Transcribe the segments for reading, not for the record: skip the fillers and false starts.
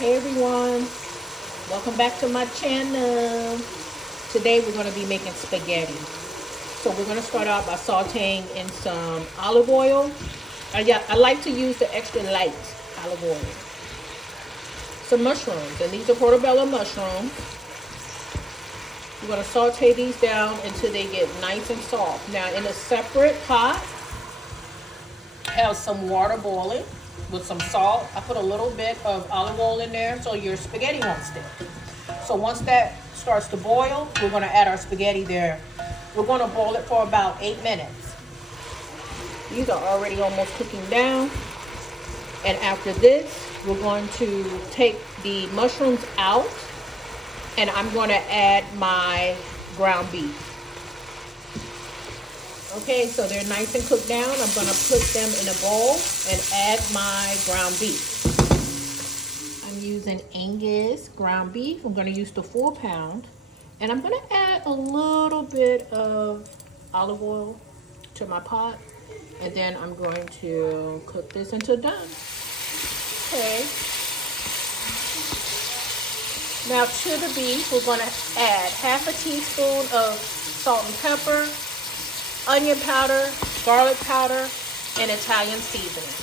Hey everyone, welcome back to my channel. Today we're going to be making spaghetti. So we're going to start out by sauteing in some olive oil. I like to use the extra light olive oil. Some mushrooms, and these are portobello mushrooms. We're going to saute these down until they get nice and soft. Now in a separate pot, have some water boiling with some salt. I put a little bit of olive oil in there so your spaghetti won't stick. So once that starts to boil, we're going to add our spaghetti there. We're going to boil it for about 8 minutes. These are already almost cooking down. And after this, we're going to take the mushrooms out and I'm going to add my ground beef. Okay, so they're nice and cooked down. I'm going to put them in a bowl and add my ground beef. I'm using Angus ground beef. I'm going to use the 4-pound. And I'm going to add a little bit of olive oil to my pot. And then I'm going to cook this until done. Okay. Now to the beef, we're going to add half a teaspoon of salt and pepper, onion powder, garlic powder, and Italian seasoning.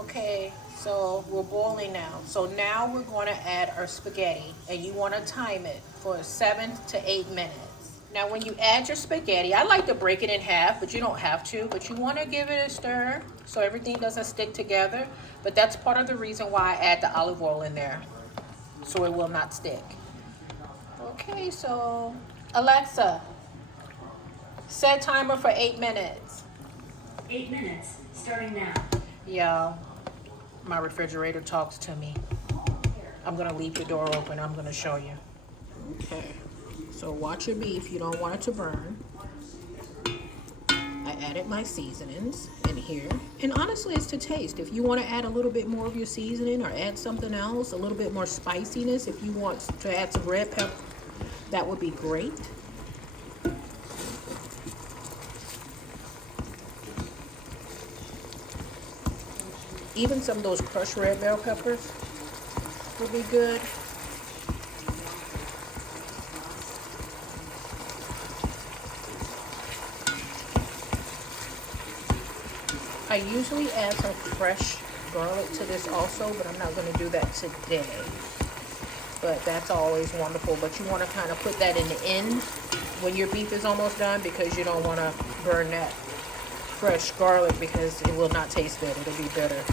Okay, so we're boiling now. So now we're going to add our spaghetti, and you want to time it for 7 to 8 minutes. Now when you add your spaghetti, I like to break it in half, but you don't have to. But you want to give it a stir so everything doesn't stick together. But that's part of the reason why I add the olive oil in there, so it will not stick. Okay, so Alexa, set timer for 8 minutes. 8 minutes, starting now. Yeah, my refrigerator talks to me. I'm gonna leave your door open. I'm gonna show you. Okay, so watch your beef. You don't want it to burn. I added my seasonings in here. And honestly, it's to taste. If you want to add a little bit more of your seasoning or add something else, a little bit more spiciness, if you want to add some red pepper, that would be great. Even some of those crushed red bell peppers will be good. I usually add some fresh garlic to this also, but I'm not going to do that today. But that's always wonderful. But you want to kind of put that in the end when your beef is almost done, because you don't want to burn that fresh garlic, because it will not taste good. It'll be bitter.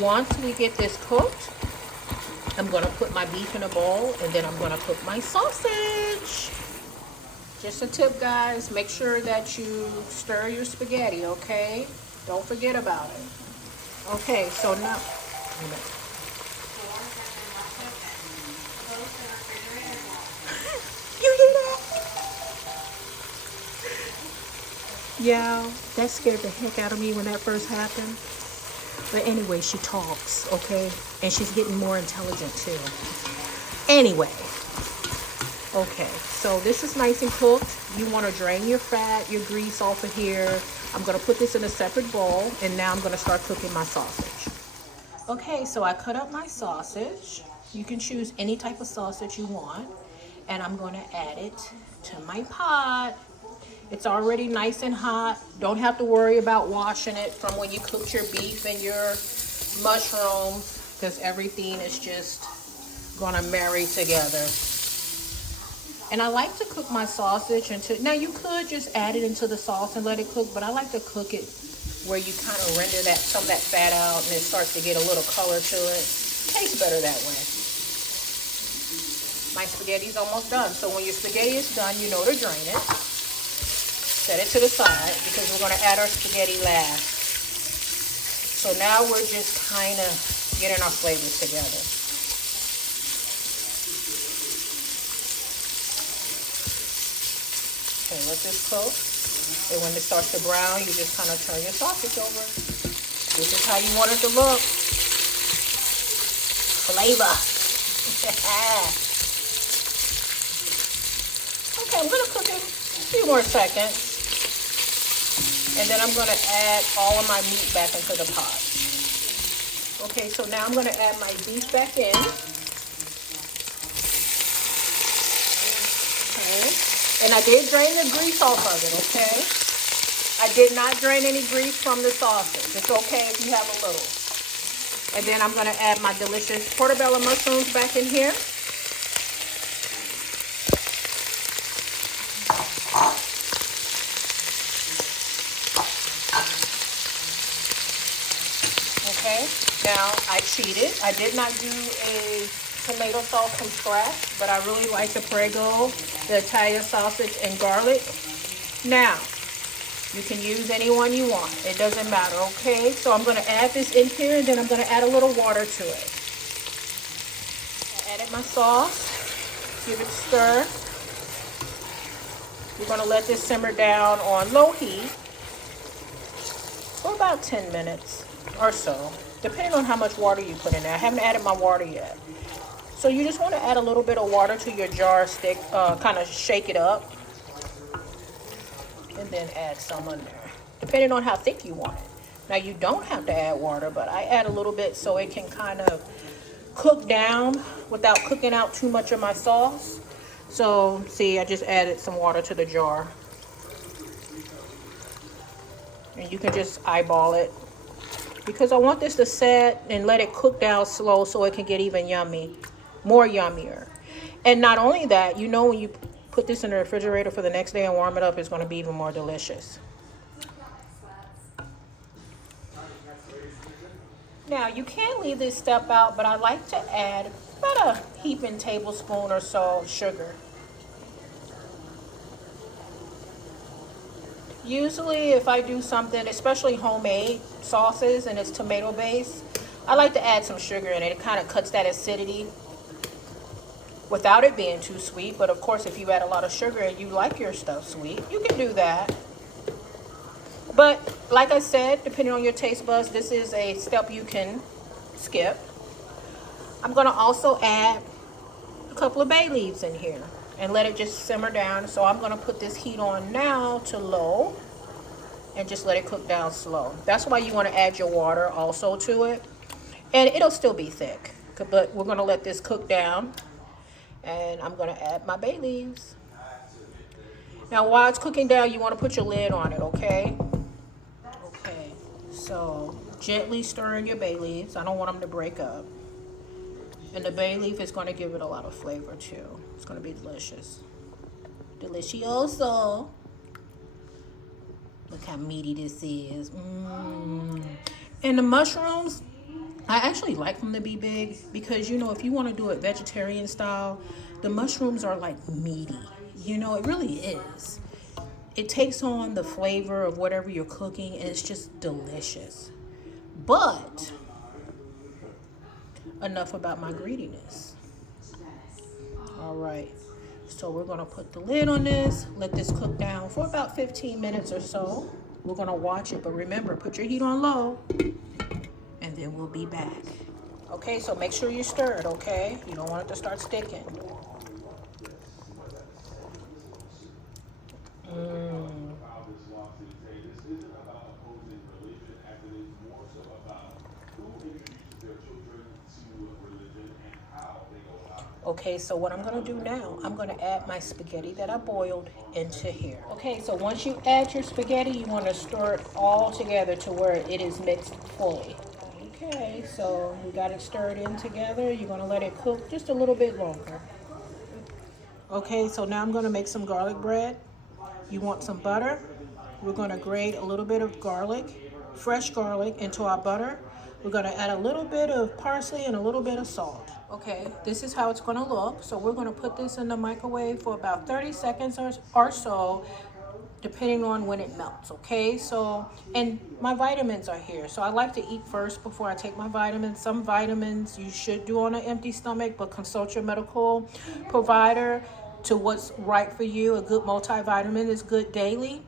Once we get this cooked, I'm going to put my beef in a bowl, and then I'm going to cook my sausage. Just a tip, guys, make sure that you stir your spaghetti, okay? Don't forget about it. Okay, so now, you hear that? Yeah, that scared the heck out of me when that first happened. But anyway, she talks, okay? And she's getting more intelligent too. Anyway. Okay, so this is nice and cooked. You want to drain your fat, your grease off of here. I'm going to put this in a separate bowl, and now I'm going to start cooking my sausage. Okay, so I cut up my sausage. You can choose any type of sausage you want, and I'm going to add it to my pot. It's already nice and hot. Don't have to worry about washing it from when you cooked your beef and your mushrooms, because everything is just going to marry together. And I like to cook my sausage until, now you could just add it into the sauce and let it cook, but I like to cook it where you kind of render some of that fat out and it starts to get a little color to it. Tastes better that way. My spaghetti's almost done. So when your spaghetti is done, you know to drain it. Set it to the side because we're going to add our spaghetti last. So now we're just kind of getting our flavors together. Okay, let this cook. And when it starts to brown, you just kind of turn your sausage over. This is how you want it to look. Flavor. Okay, I'm going to cook it a few more seconds. And then I'm gonna add all of my meat back into the pot. Okay, so now I'm gonna add my beef back in. Okay, and I did drain the grease off of it, okay? I did not drain any grease from the sausage. It's okay if you have a little. And then I'm gonna add my delicious portobello mushrooms back in here. Okay, now I cheated. I did not do a tomato sauce from scratch, but I really like the Prego, the Italian sausage, and garlic. Now, you can use any one you want. It doesn't matter, okay? So I'm going to add this in here, and then I'm going to add a little water to it. I added my sauce. Give it a stir. You're going to let this simmer down on low heat for about 10 minutes or so, depending on how much water you put in there. I haven't added my water yet. So you just want to add a little bit of water to your jar stick, kind of shake it up, and then add some in there, depending on how thick you want it. Now you don't have to add water, but I add a little bit so it can kind of cook down without cooking out too much of my sauce. So see, I just added some water to the jar. And you can just eyeball it, because I want this to set and let it cook down slow so it can get even yummy, more yummier. And not only that, you know, when you put this in the refrigerator for the next day and warm it up, it's going to be even more delicious. Now, you can leave this step out, but I like to add about a heaping tablespoon or so of sugar. Usually, if I do something, especially homemade sauces and it's tomato based, I like to add some sugar in it. It kind of cuts that acidity without it being too sweet. But of course, if you add a lot of sugar and you like your stuff sweet, you can do that. But like I said, depending on your taste buds, this is a step you can skip. I'm going to also add a couple of bay leaves in here and let it just simmer down. So I'm going to put this heat on now to low and just let it cook down slow. That's why you want to add your water also to it. And it'll still be thick, but we're going to let this cook down. And I'm going to add my bay leaves. Now, while it's cooking down, you want to put your lid on it, okay? Okay, so gently stir in your bay leaves. I don't want them to break up. And the bay leaf is going to give it a lot of flavor, too. It's going to be delicious. Delicioso. Look how meaty this is. And the mushrooms, I actually like them to be big because, you know, if you want to do it vegetarian style, the mushrooms are like meaty. You know, it really is. It takes on the flavor of whatever you're cooking, and it's just delicious. But enough about my greediness. All right. So we're going to put the lid on this, let this cook down for about 15 minutes or so. We're going to watch it, but remember, put your heat on low, and then we'll be back. Okay, so make sure you stir it, okay? You don't want it to start sticking. Okay, so what I'm going to do now, I'm going to add my spaghetti that I boiled into here. Okay, so once you add your spaghetti, you want to stir it all together to where it is mixed fully. Okay, so we got it stirred in together. You're going to let it cook just a little bit longer. Okay, so now I'm going to make some garlic bread. You want some butter. We're going to grate a little bit of garlic, fresh garlic, into our butter. We're going to add a little bit of parsley and a little bit of salt. Okay, this is how it's going to look. So we're going to put this in the microwave for about 30 seconds or so, depending on when it melts, okay? So, and my vitamins are here. So I like to eat first before I take my vitamins. Some vitamins you should do on an empty stomach, but consult your medical provider to what's right for you. A good multivitamin is good daily.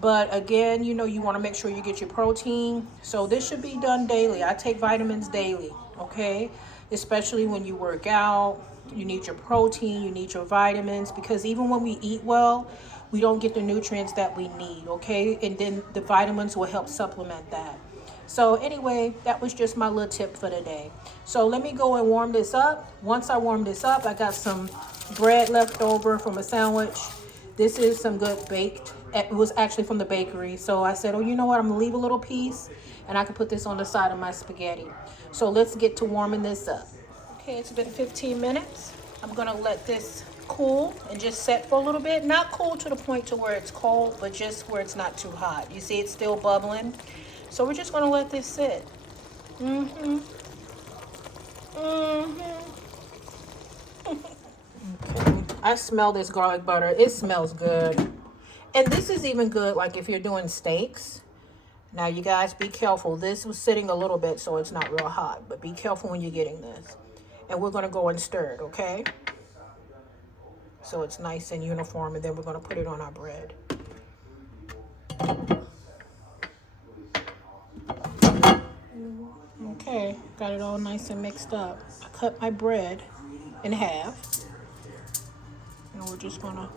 But again, you know, you want to make sure you get your protein. So this should be done daily. I take vitamins daily, okay? Especially when you work out, you need your protein, you need your vitamins, because even when we eat well, we don't get the nutrients that we need, okay? And then the vitamins will help supplement that. So anyway, that was just my little tip for today. So let me go and warm this up. Once I warm this up, I got some bread left over from a sandwich. This is some good baked. It was actually from the bakery. So I said, oh, you know what? I'm gonna leave a little piece and I can put this on the side of my spaghetti. So let's get to warming this up. Okay, it's been 15 minutes. I'm gonna let this cool and just set for a little bit. Not cool to the point to where it's cold, but just where it's not too hot. You see it's still bubbling. So we're just gonna let this sit. Okay. I smell this garlic butter. It smells good. And this is even good like if you're doing steaks. Now you guys be careful. This was sitting a little bit so it's not real hot, but be careful when you're getting this. And we're gonna go and stir it, okay? So it's nice and uniform, and then we're gonna put it on our bread. Okay, got it all nice and mixed up. I cut my bread in half. And we're just gonna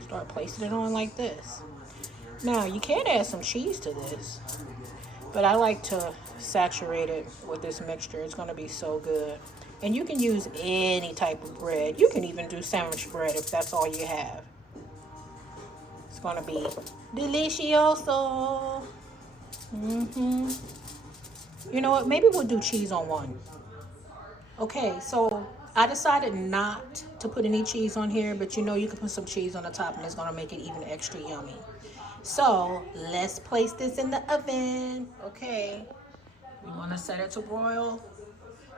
start placing it on like this. Now, you can add some cheese to this, but I like to saturate it with this mixture. It's gonna be so good. And you can use any type of bread. You can even do sandwich bread if that's all you have. It's gonna be delicioso. You know what? Maybe we'll do cheese on one. Okay, so I decided not to put any cheese on here, but you know you can put some cheese on the top and it's gonna make it even extra yummy. So let's place this in the oven. Okay, you wanna set it to broil?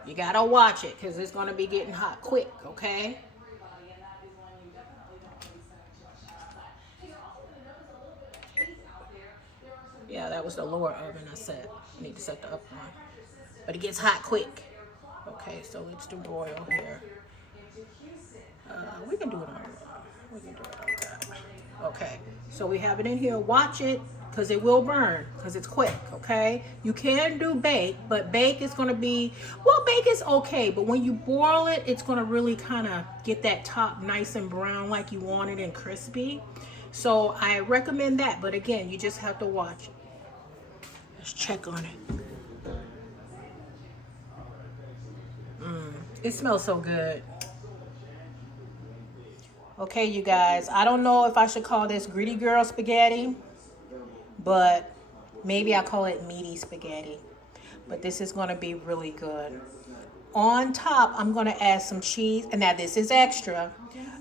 You gotta watch it because it's gonna be getting hot quick, okay? Yeah, that was the lower oven I set. I need to set the up one. But it gets hot quick. Okay, so let's do broil here. We can do it on we can do it like that. Okay, so we have it in here. Watch it because it will burn because it's quick, okay? You can do bake, but bake is going to be, well, bake is okay, but when you boil it, it's going to really kind of get that top nice and brown like you want it and crispy. So I recommend that, but again, you just have to watch it. Let's check on it. It smells so good. Okay, you guys, I don't know if I should call this Greedy Girl spaghetti, but maybe I'll call it Meaty spaghetti. But this is going to be really good. On top, I'm going to add some cheese. And now this is extra.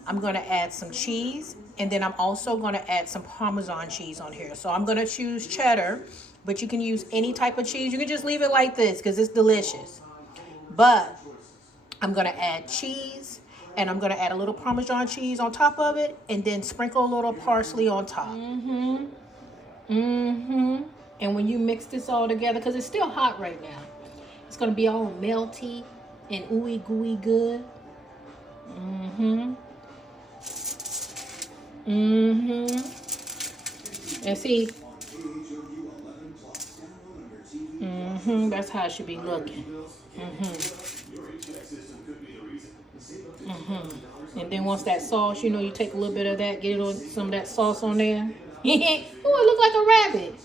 I'm going to add some cheese. And then I'm also going to add some Parmesan cheese on here. So I'm going to choose cheddar, but you can use any type of cheese. You can just leave it like this because it's delicious. But I'm going to add cheese. And I'm going to add a little Parmesan cheese on top of it. And then sprinkle a little parsley on top. And when you mix this all together, because it's still hot right now, it's going to be all melty and ooey gooey good. And see, that's how it should be looking. And then once that sauce, you know, you take a little bit of that, get it on some of that sauce on there. Oh, it look like a rabbit.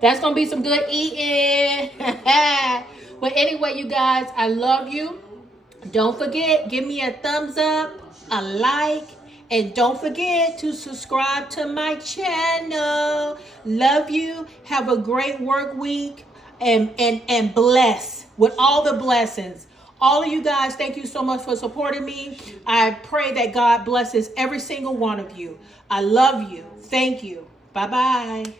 That's gonna be some good eating. But anyway, you guys, I love you. Don't forget, give me a thumbs up, a like, and don't forget to subscribe to my channel. Love you. Have a great work week and bless with all the blessings. All of you guys, thank you so much for supporting me. I pray that God blesses every single one of you. I love you. Thank you. Bye-bye.